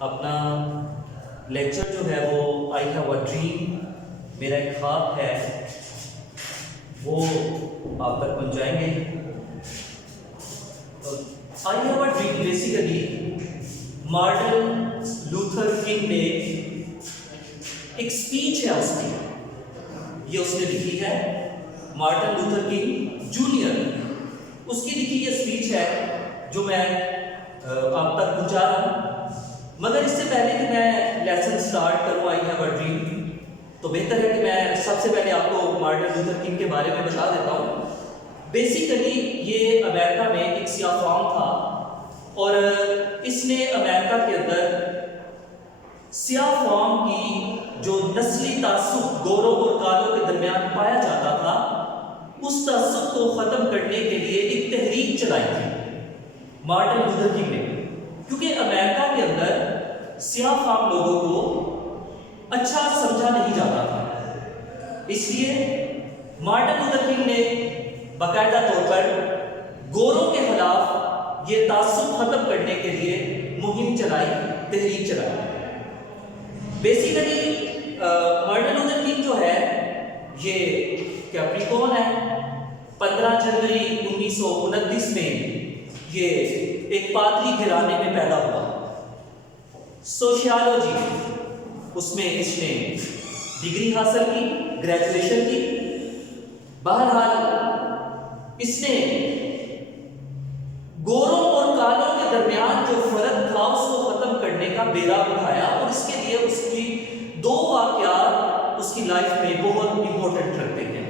اپنا لیکچر جو ہے وہ آئی ہیو اے ڈریم، میرا ایک خواب ہے، وہ آپ تک پہنچائیں گے۔ I have a dream basically Martin Luther king نے ایک اسپیچ ہے اس کی، یہ اس نے لکھی ہے، مارٹن لوتھر کنگ جونیئر، اس کی لکھی یہ اسپیچ ہے جو میں آپ تک پہنچا رہا ہوں۔ مگر اس سے پہلے کہ میں لیسن سٹارٹ کروں آئی ہیو اے ڈریم، تو بہتر ہے کہ میں سب سے پہلے آپ کو مارٹن لوتھر کنگ کے بارے میں بتا دیتا ہوں۔ بیسیکلی یہ امریکہ میں ایک سیاہ فام تھا، اور اس نے امریکہ کے اندر سیاہ فام کی جو نسلی تعصب گوروں اور کالوں کے درمیان پایا جاتا تھا، اس تعصب کو ختم کرنے کے لیے ایک تحریک چلائی تھی مارٹن لوتھر کنگ نے، کیونکہ امریکہ کے اندر سیاہ فام لوگوں کو اچھا سمجھا نہیں جاتا تھا۔ اس لیے مارٹن لوتھر کنگ نے باقاعدہ طور پر گوروں کے خلاف یہ تعصب ختم کرنے کے لیے مہم چلائی، تحریک چلائی۔ بیسیکلی مارٹن لوتھر کنگ جو ہے یہ کیپریکون ہے۔ 15 جنوری 1929 میں یہ ایک پادری گھرانے میں پیدا ہوا۔ سوشیالوجی اس میں اس نے ڈگری حاصل کی، گریجویشن کی۔ بہرحال اس نے گوروں اور کالوں کے درمیان جو فرق تھا اس کو ختم کرنے کا بیڑا اٹھایا، اور اس کے لیے اس کی 2 واقعات اس کی لائف میں بہت امپورٹنٹ رکھتے ہیں۔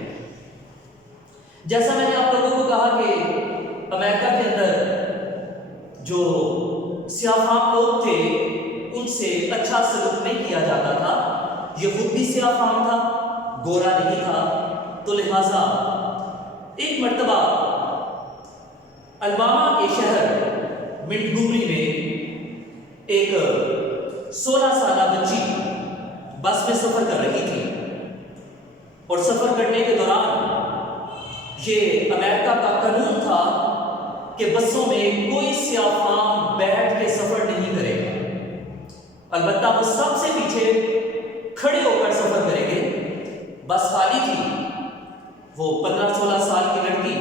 جیسا میں نے آپ لوگوں کو کہا کہ امریکہ کے اندر جو سیاہ فام لوگ تھے ان سے اچھا سلوک نہیں کیا جاتا تھا، یہ خود بھی سیاہ فام تھا، گورا نہیں تھا، تو لہٰذا ایک مرتبہ الاباما کے شہر منٹگومری میں ایک 16 سالہ بچی بس میں سفر کر رہی تھی، اور سفر کرنے کے دوران یہ امریکہ کا قانون تھا کہ بسوں میں کوئی سیاہ فام بیٹھ کے سفر نہیں کرے گا، البتہ وہ سب سے پیچھے کھڑے ہو کر سفر کریں گے۔ بس خالی تھی، وہ 15-16 سال کی لڑکی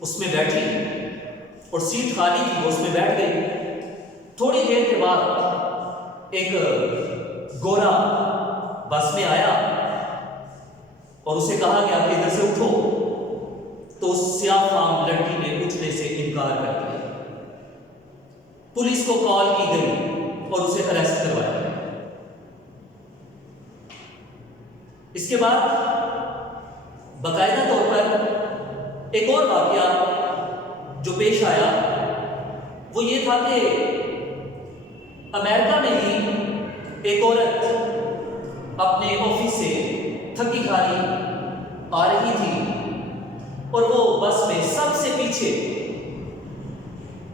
اس میں بیٹھی، اور سیٹ خالی تھی، وہ اس میں بیٹھ گئی۔ تھوڑی دیر کے بعد ایک گورا بس میں آیا اور اسے کہا گیا کہ ادھر سے اٹھو، تو اس سیاہ فام لڑکی نے اٹھنے سے انکار کر دیا۔ پولیس کو کال کی گئی اور اسے اریسٹ کروایا گیا۔ اس کے بعد باقاعدہ طور پر ایک اور واقعہ جو پیش آیا وہ یہ تھا کہ امریکہ میں ہی ایک عورت اپنے آفس سے تھکی ہاری آ رہی تھی، اور وہ بس میں سب سے پیچھے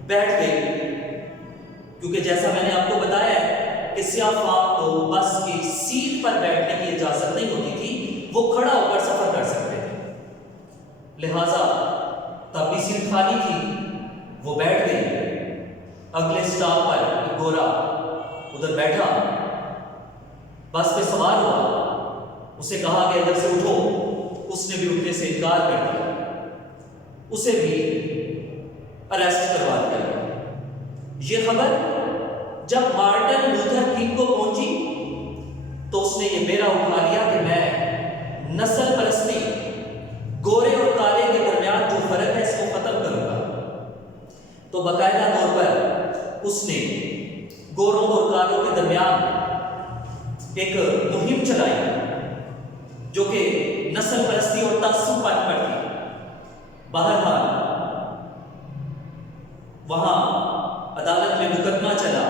بیٹھ گئی، کیونکہ جیسا میں نے آپ کو بتایا ہے کہ سیاہ فام کو بس کی سیٹ پر بیٹھنے کی اجازت نہیں ہوتی تھی، وہ کھڑا ہو کر سفر کر سکتے تھے، لہٰذا تب بھی سیٹ خالی تھی، وہ بیٹھ گئی۔ اگلے سٹاپ پر ایک گورا ادھر بیٹھا، بس پہ سوار ہوا، اسے کہا کہ ادھر سے اٹھو، اس نے بھی اٹھنے سے انکار کر دیا، اسے بھی اریسٹ کروا دیا گیا۔ یہ خبر جب مارٹن لوتھر کنگ کو پہنچی تو اس نے یہ بیڑا اٹھا لیا کہ میں نسل پرستی، گورے اور کالے کے درمیان جو فرق ہے اس کو ختم کروں گا۔ تو باقاعدہ طور پر اس نے گوروں اور کالوں کے درمیان ایک مہم چلائی جو کہ نسل پرستی اور تعصب پر تھی۔ بہرحال وہاں عدالت میں مقدمہ چلا،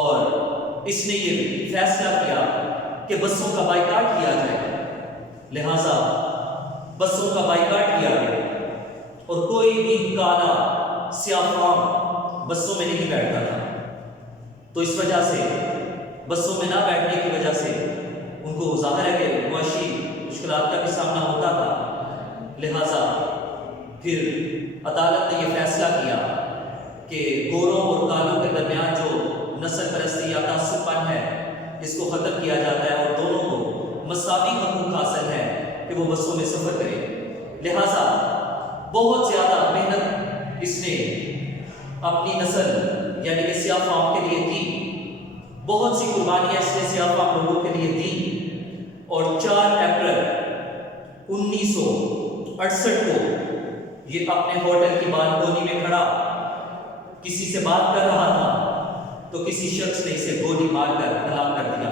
اور اس نے یہ فیصلہ کیا کہ بسوں کا بائیکاٹ کیا جائے، لہٰذا بسوں کا بائیکاٹ کیا گیا، اور کوئی بھی کالا سیاہ فام بسوں میں نہیں بیٹھتا تھا۔ تو اس وجہ سے بسوں میں نہ بیٹھنے کی وجہ سے ان کو ظاہر ہے کہ معاشی مشکلات کا بھی سامنا ہوتا تھا، لہٰذا پھر عدالت نے یہ فیصلہ کیا کہ گوروں اور کالوں کے درمیان جو نسل پرستی یا تعصب پن ہے اس کو ختم کیا جاتا ہے اور دونوں کو مساوی حقوق حاصل ہے کہ وہ بسوں میں سفر کرے۔ لہٰذا بہت زیادہ محنت اس نے اپنی نسل یعنی کہ سیاہ فام کے لیے کی، بہت سی قربانیاں اس نے سیاہ فام لوگوں کے لیے دی، اور 4 اپریل 1968 کو یہ اپنے ہوٹل کی بالکونی میں کھڑا کسی سے بات کر رہا تھا تو کسی شخص نے اسے گولی مار کر ہلاک کر دیا۔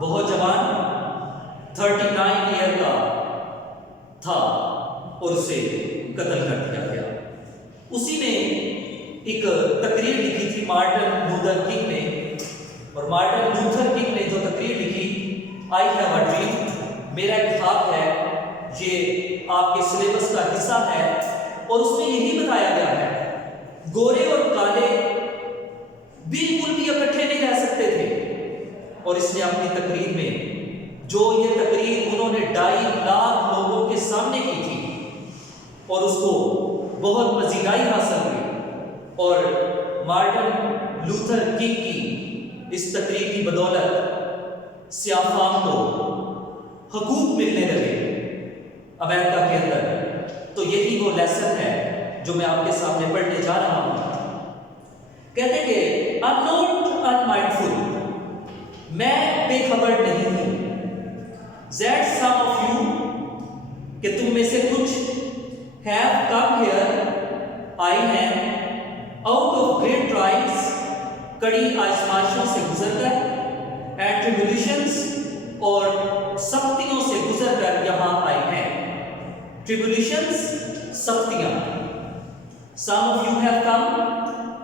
بہت جوان 39 ایئر کا تھا اور اسے قتل کر دیا گیا۔ اسی نے ایک تقریر لکھی تھی مارٹن لوتھر کنگ نے، اور مارٹن لوتھر کنگ نے جو تقریر لکھی آئی ہیو اے ڈریم، میرا ایک خواب ہے، یہ آپ کے سلیبس کا حصہ ہے، اور اس میں یہی بتایا گیا ہے گورے اور کالے بالکل بھی اکٹھے نہیں رہ سکتے تھے۔ اور اس نے اپنی تقریر میں جو یہ تقریر انہوں نے 2.5 لاکھ لوگوں کے سامنے کی تھی اور اس کو بہت پذیرائی حاصل ہوئی، اور مارٹن لوتھر کنگ کی اس تقریر کی بدولت سیاہ فام کو حقوق ملنے لگے امریکہ کے اندر۔ تو یہی وہ لیسن ہے جو میں آپ کے سامنے پڑھنے جا رہا ہوں۔ کہتے کہ I'm not unmindful، میں بے خبر نہیں ہوں، that some of you، کہ تم میں سے کچھ have come here، آئے ہیں out of great trials، کڑی آزمائشوں سے گزر کر، and tribulations، اور سختیوں سے گزر کر یہاں آئے ہیں۔ tribulations، سختیاں۔ some of you have come،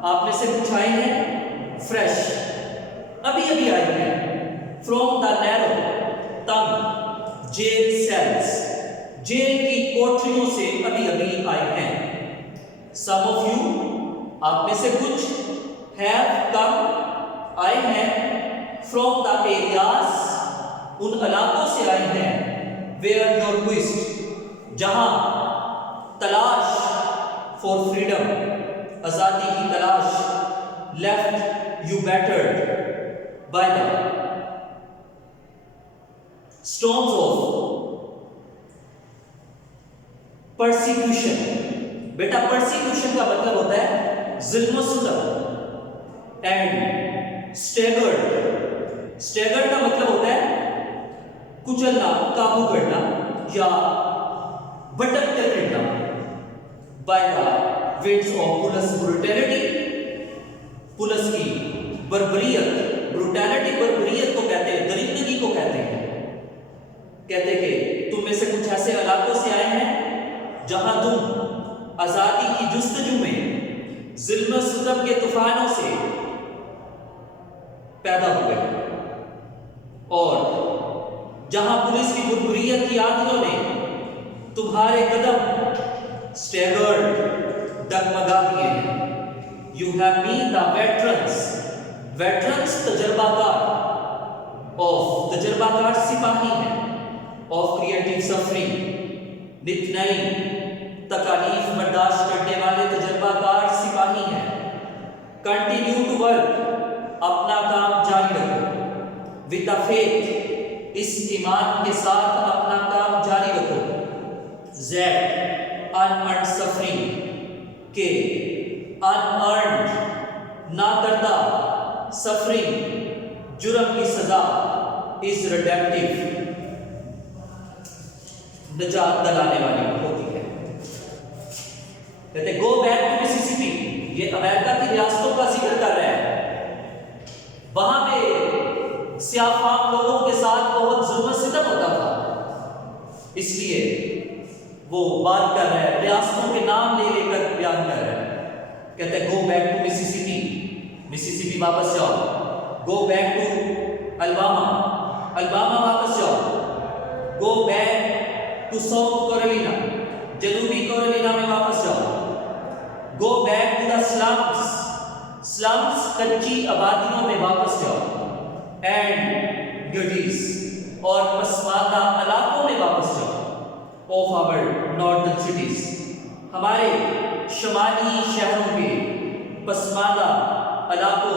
آپ میں سے کچھ آئے ہیں fresh، ابھی ابھی آئے ہیں from the narrow، تنگ jail cells، جیل کی کوٹریوں سے ابھی ابھی آئے ہیں۔ some of you، آپ میں سے کچھ have come، آئے ہیں from the areas، ان علاقوں سے آئے ہیں where your quest، جہاں تلاش for freedom، آزادی کی تلاش left you battered by the storms of persecution۔ Beta persecution کا مطلب ہوتا ہے ظلم و ستم، and staggered کا مطلب ہوتا ہے کچلنا، قابو کرنا یا بٹک کر گرنا، by the winds of police brutality، police کی بربریت، بربریت کو کہتے ہیں، درندگی کو کہتے ہیں۔ کہتے کہ تم میں سے کچھ ایسے علاقوں سے آئے ہیں جہاں تم آزادی کی جستجو میں ظلم و ستم کے طوفانوں سے پیدا ہوئے، اور جہاں پولیس کی بربریت کی آندھیوں نے تمہارے قدم اسٹیگرڈ، ڈگمگا دیے ہیں۔ You have been the veterans تجربہ کار سپاہی ہیں of creative suffering، نت نئی تکالیف برداشت کرنے والے تجربہ کار سپاہی ہیں۔ Continue to work، اپنا کام جاری رکھو، with a faith، اس ایمان کے ساتھ اپنا کام جاری رکھو، that unearned suffering، کہ unearned نہ کردہ suffering، جرم کی سزا is redemptive، نجات دلانے والی ہوتی ہے۔ کہتے گو بیک ٹو مسیسپی، یہ امریکہ کی ریاستوں کا ذکر کر رہا ہے، وہاں پہ سیاہ فام لوگوں کے ساتھ بہت ظلم و ستم ہوتا تھا، اس لیے وہ بات کر رہا ہے، ریاستوں کے نام لے لے کر بیان کر رہا ہے۔ کہتے ہیں گو بیک ٹو مسیسپی واپس جاؤ، گو بیک ٹو الباما واپس جاؤ، go back to South Carolina, جنوبی کیرولینا میں واپس جاؤ، go back to the slums, کچی آبادیوں میں واپس جاؤ، اینڈ گٹیز، اور پسماندہ علاقوں میں واپس جاؤ، of our northern cities، ہمارے شمالی شہروں کے پسماندہ علاقوں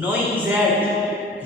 Knowing that,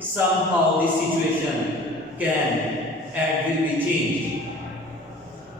somehow this situation can and will be changed,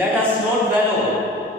Let us not wallow,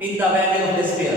In the valley of despair,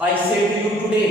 I say to you today,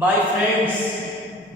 my friends,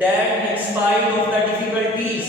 that in spite of the difficulties,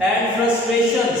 and frustrations,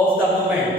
of the moment,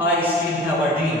I still have a dream,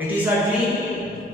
It is a dream,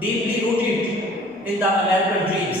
deeply rooted in the American dreams,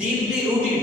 deeply rooted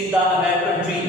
in the American dream,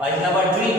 I have a dream,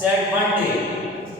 that one day,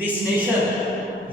this nation,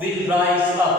will rise up,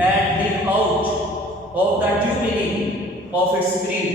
and live out of the true meaning of its creed,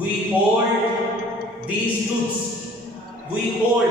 We hold these truths, we hold,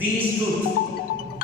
these truths,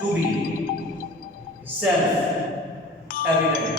to be self evident,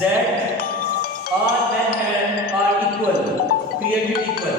that all men are equal, created equal,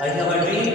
I have a dream,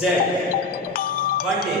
that one day,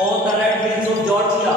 on the red hills of Georgia,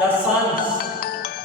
the sons,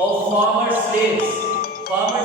of former slaves, former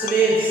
slaves,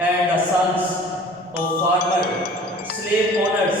and the sons of former slave owners,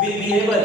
will be able,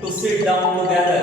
to sit down together,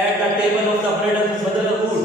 at the table of the brotherhood,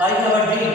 I have a dream,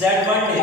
that one day,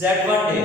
that one day,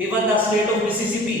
even the state of Mississippi,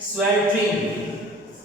sweltering,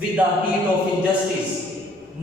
with the heat of injustice,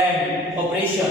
and oppression,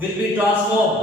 will be transformed,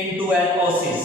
into an oasis,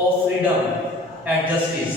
of freedom and justice,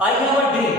I have a dream,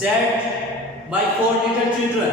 that my 4 little children,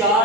4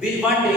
will one day,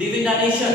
live in a nation,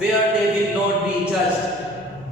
where they will not be judged,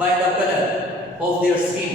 by the color of their skin,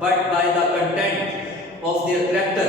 but by the content of their character,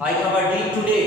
I have a dream today,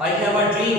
I have a dream,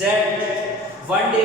that one day,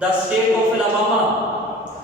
the state of Alabama,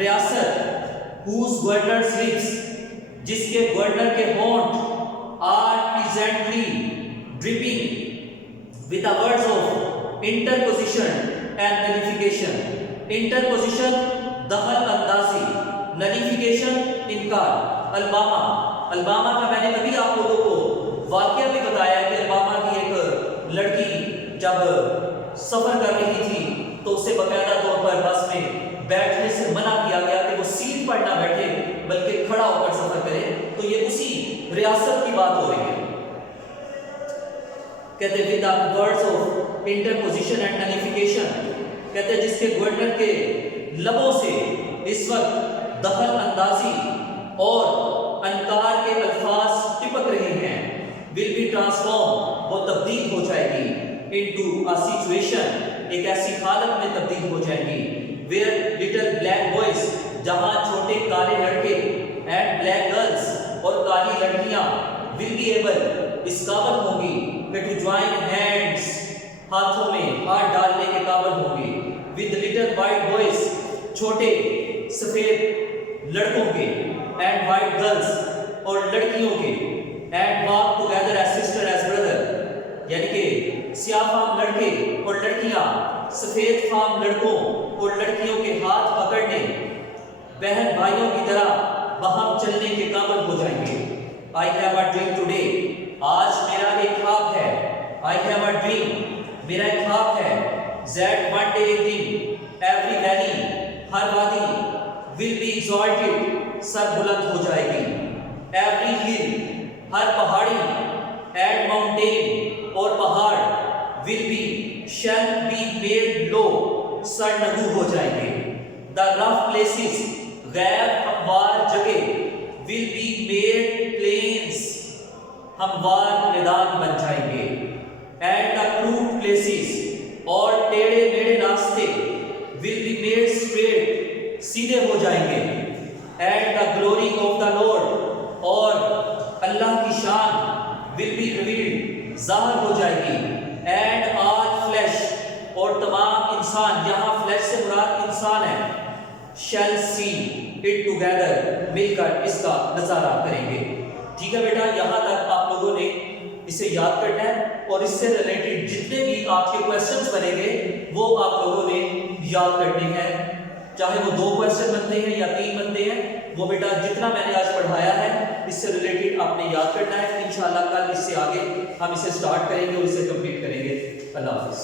ریاست whose governor's lips, جس کے governor کے ہونٹ are presently dripping with the words of interposition and nullification. Interposition دخل اندازی، nullification انکار. Alabama کا میں نے کبھی آپ لوگوں کو واقعہ بھی بتایا کہ الباما کی ایک لڑکی جب سفر کر رہی تھی تو اسے باقاعدہ طور پر بس میں بیٹھنے سے منع کیا گیا کہ وہ سیٹ پر نہ بیٹھے بلکہ کھڑا ہو کر سفر کرے. تو یہ اسی ریاست کی بات ہو رہی ہے. کہتے ہیں with the words of interposition and nullification، کہتے ہیں جس کے گورنر کے لبوں سے اس وقت دخل اندازی اور انکار کے الفاظ ٹپک رہے ہیں، will be transformed، وہ تبدیل ہو جائے گی into a situation، ایک ایسی حالت میں تبدیل ہو جائے گی where little black boys، جہاں چھوٹے کالے لڑکے and black girls، اور کالی لڑکیاں will be able، اس قابل ہوں گی کہ to join hands، ہاتھوں میں ہاتھ ڈالنے کے قابل ہوں گی with little white boys، چھوٹے سفید لڑکوں کے and white girls، اور لڑکیوں کے and walk together as sister as brother، یعنی کہ سیاہ فام لڑکے اور لڑکیاں سفید فام لڑکوں اور لڑکیوں کے ہاتھ پکڑنے بہن بھائیوں کی طرح باہم چلنے کے قابل ہو جائیں گے. I have a dream today، آج میرا ایک خواب ہے. I have a dream، میرا ایک خواب ہے. that one day ایک دن every valley، ہر وادی will be exalted، سر بلند ہو جائے گی. every hill، ہر پہاڑی and mountain، اور پہاڑ will be، shall be made low، سر نگو ہو جائیں گے. the rough places، غیر ہموار جگہ will be made plains، ہموار میدان بن جائیں گے. and the crooked places، اور ٹیڑے میڑے راستے will be made straight، سیدھے ہو جائیں گے. and the glory of the Lord، اور اللہ کی شان will be revealed، ظاہر ہو جائے گی. and all flesh، اور تمام انسان، یہاں flesh سے مراد انسان ہے، shall see it together، مل کر اس کا نظارہ کریں گے. ٹھیک ہے بیٹا، یہاں تک آپ لوگوں نے اسے یاد کرنا ہے اور اس سے ریلیٹڈ جتنے بھی آپ کے کویسچنز بنے گے وہ آپ لوگوں نے یاد کرنے ہیں، چاہے وہ 2 کویسچن بنتے ہیں یا 3 بنتے ہیں. وہ بیٹا جتنا میں نے آج پڑھایا ہے اس سے ریلیٹڈ آپ نے یاد کرنا ہے. انشاءاللہ کل اس سے آگے ہم اسے سٹارٹ کریں گے اور اسے کمپلیٹ کریں گے. اللہ حافظ.